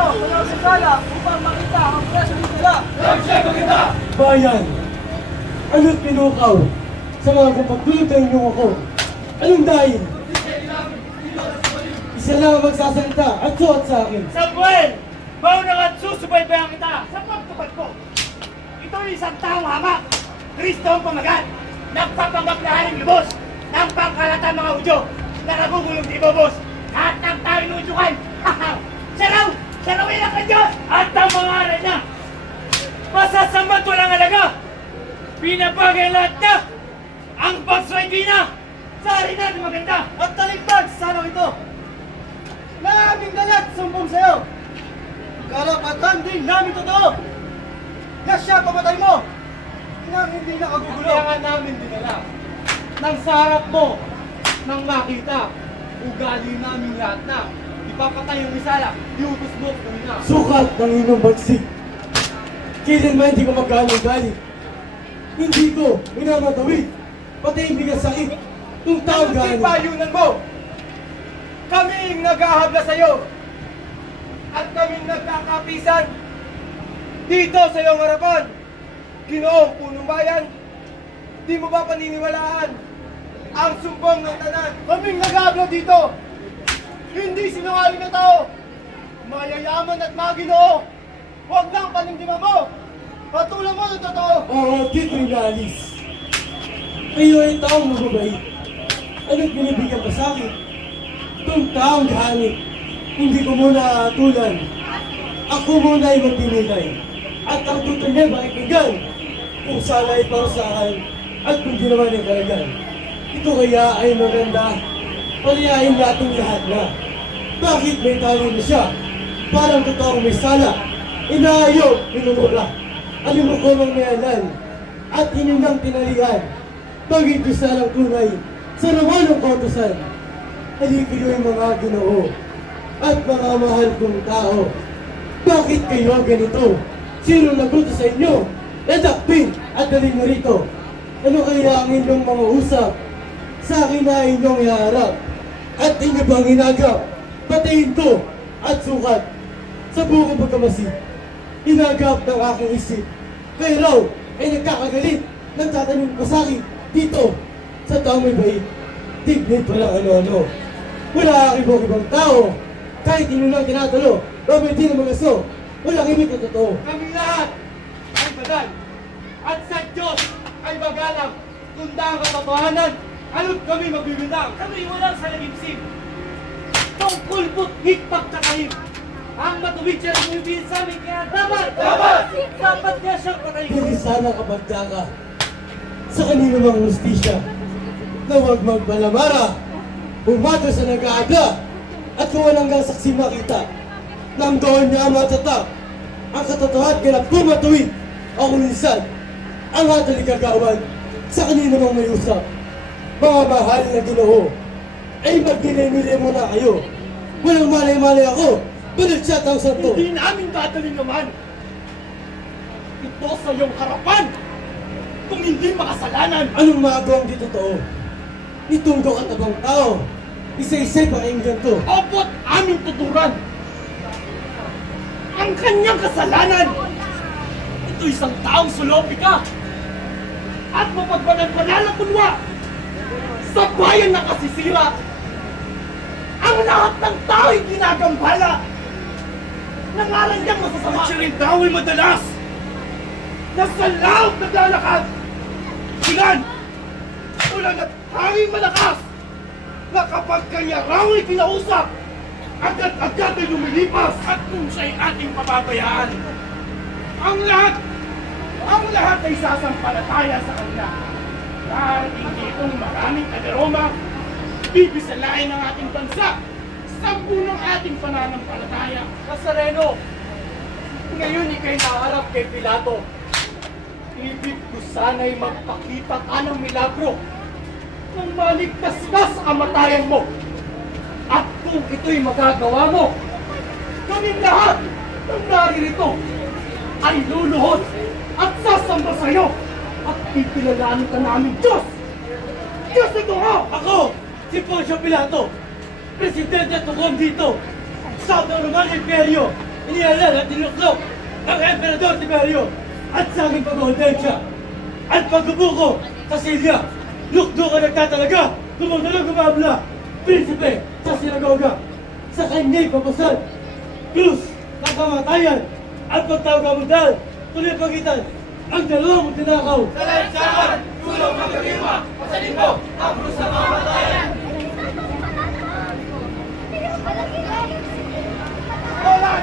narito sa loob ng sala upang makita ang presyo nila. Bayan, ano't pinukaw sa mga kapagtulog niyo ako? Anong dahil? Isa lang ang magsasalita at suot sa akin. Samuel! Mauna at susubaybayan kita sa pagtupad ko. Ito ay isang taong hamak. Kristo ang pamagat. Nagpapanggap na haring lubos ng pangkalatan mga Hudyo na nagugulong di bobos. Lahat ng tayo inuudyukan. Siya raw ilang ka Diyos! At ang mga aral niya, masasambat walang alaga. Pinapagay lahat na ang bagsway na sa arena na maganda. At talikpag sa araw ito na aming dalat sumbong sa'yo. Karapatan din namin totoo na siya pamatay mo nang hindi nakagugulo. Kaya nga namin dinala nang sa harap mo nang makita ugali namin lahat na ipapatay yung misala, iutos mo kami na. Sukat ng inyong bagsik. Kailanman hindi ko magkalang galit. Hindi ko minamatawid. Pati yung bigas sakit. Kung taong Anong galing. payunan mo? Kaming nag-ahabla sa'yo at kaming nagkakapisan dito sa iyong harapan. Ginoong punong bayan, di mo ba paniniwalaan ang sumbong ng tanan? Kaming nag-ahabla dito, hindi sinungaling na tao, mayayaman at maginoo. Huwag lang panindiman mo, patulang mo ng totoo. Dito yung naalis. Kayo ay taong mababait. Ano't binibigyan pa sa akin? Itong taong gahanit. Hindi ko muna atulan. Ako muna ay magdinilay. At ang tutul niya makikinggan. Kung sana ay parusahan at kung di naman ay kalagan. Ito kaya ay maganda. Palayain natin lahat na. Bakit may talo na siya? Parang totoong may sala. Inaayok, minumura. Alimok ko ng mayalan. At inyong tinalihan. Bagay ko salang tunay. Sa naman ang kautusan. Halika kayo yung mga Ginoo at mga mahal kong tao. Bakit kayo ganito? Sino nagluto sa inyo? Nadakpin at dalhin mo rito. Ano kaya ang inyong mga usap? Sa akin na inyong iharap. At inyo bang hinagap? Patayin ko at sukat. Sa bukong pagkamasi, hinagap ng aking isip. Kayo raw ay nagkakagalit. Nagtatanong ko sa akin dito sa taong may bait. Tignan pa lang ano-ano. Wala kang ibang tao. Kahit ino lang tinatalo, bakit di na magaso? Walang ibig na totoo. Kami lahat ay badal at sa Diyos ay magalang. Tunda ang katotohanan, ano't kami magbibintang. Kami walang salagimsim. Tungkol po't higpag na kahim. Ang matuwid siya ng ibigin sa amin, kaya dapat! Dapat niya siyang patayin. Hindi sana kabagda ka sa kanino mang justisya na huwag magbalamara, bumato sa nag-aabla at kung walang saksi makita nang doon niya ang matatak ang katotohanan ganap kung matuwid ako minsan ang hatali kagawad sa kanino mang may usap. Mga mahal na Ginoo ay magdinay-milay mo na kayo. Walang malay-malay ako. Balot siya tang santo. Hindi namin dadalhin naman. Ito sa iyong harapan. Kung hindi makasalanan. Anong magawang di totoo? Itong katabang tao. Isa-isa'y pakinggan to. Opo't aming tuturan. Ang kanyang kasalanan. Ito isang taong sulopika. At mapagbanal-banal na punwa. Sa bayan na kasisira. Ang lahat ng tao'y ginagambala. Nangalan niyang masasama. At siya rin daw ay madalas. Nasa laot naglalakad. Ulan at hangin malakas. Na kapag kanya raw ay kinausap, agad-agad ay lumilipas. At kung siya'y ating pababayaan, ang lahat ay sasampalataya sa kanya. Darating ditong maraming taga-Roma, bibisalain ang ating bansa sa punong ating pananampalataya. Nazareno, ngayon ika'y naharap kay Pilato. Ibig ko sana'y magpakita ka ng milagro nang maligtas ka sa kamatayan mo. At kung ito'y magagawa mo, kaming lahat ng naririto ay luluhod at sasamba sa'yo at pipilalanin ka namin Diyos! Diyos ito ha! Ako, si Poncio Pilato, presidente at tukong dito, sa Roman Imperyo, inihalal at tinuklok ng Emperador Tiberio at sa aking pag-audensya at pagbubuko sa Silya. Lukdo ka nagtatalaga, gumagalaw gumabla, prinsipe sa sinagoga. Sa kanya'y papasal, krus ng kamatayan at pagtawag ang mundal, tuloy pagitan ang dalawang tinakaw. Sa lansangan, tulong magkagiwan!